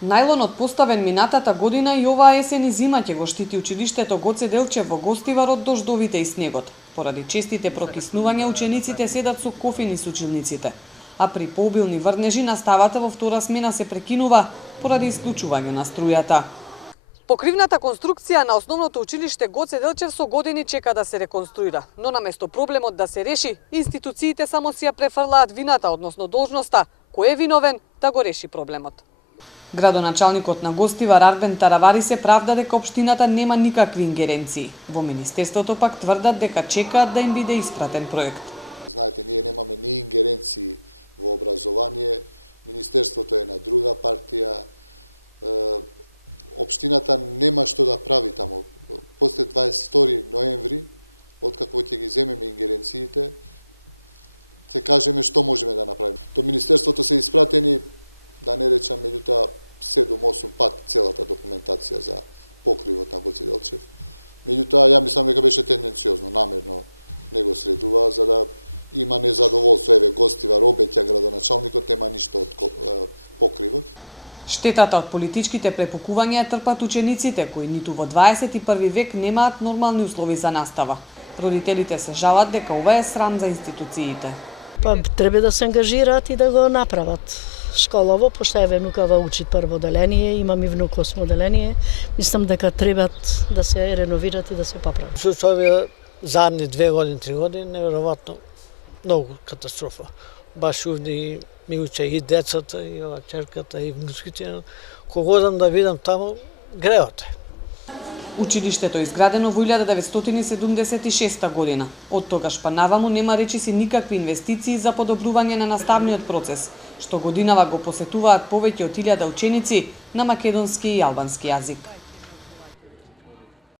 Најлонот поставен минатата година и оваа есен и зима ќе го штити училиштето Гоце Делчев во Гостивар од дождовите и снегот. Поради честите прокиснувања учениците седат со кофени со училниците, а при пообилни врнежи наставата во втора смена се прекинува поради исклучување на струјата. Покривната конструкција на основното училиште Гоце Делчев со години чека да се реконструира, но наместо проблемот да се реши, институциите само си ја префрлаат вината, односно должноста, кој е виновен да го реши проблемот. Градоначалникот на Гостивар Арбен Таравари се правда дека општината нема никакви ингеренции. Во министерството пак тврдат дека чекаат да им биде испратен проект. Штетата од политичките препукувања ја трпат учениците кои ниту во 21 век немаат нормални услови за настава. Родителите се жалат дека ова е срам за институциите. Треба да се ангажираат и да го направат. Школово, пошто е внукава учи прво оделение, имам и внук 8 оделение, мислам дека требат да се реновират и да се поправат. Со овие задни 2 години, 3 години, неверојатно многу катастрофа. Баш овде ми уче и децата, и ова черката, и внучките. Кога одам да видам таму, греот е. Училиштето е изградено во 1976 година. Од тогаш па наваму нема речиси никакви инвестиции за подобрување на наставниот процес, што годинава го посетуваат повеќе од 1000 ученици на македонски и албански јазик.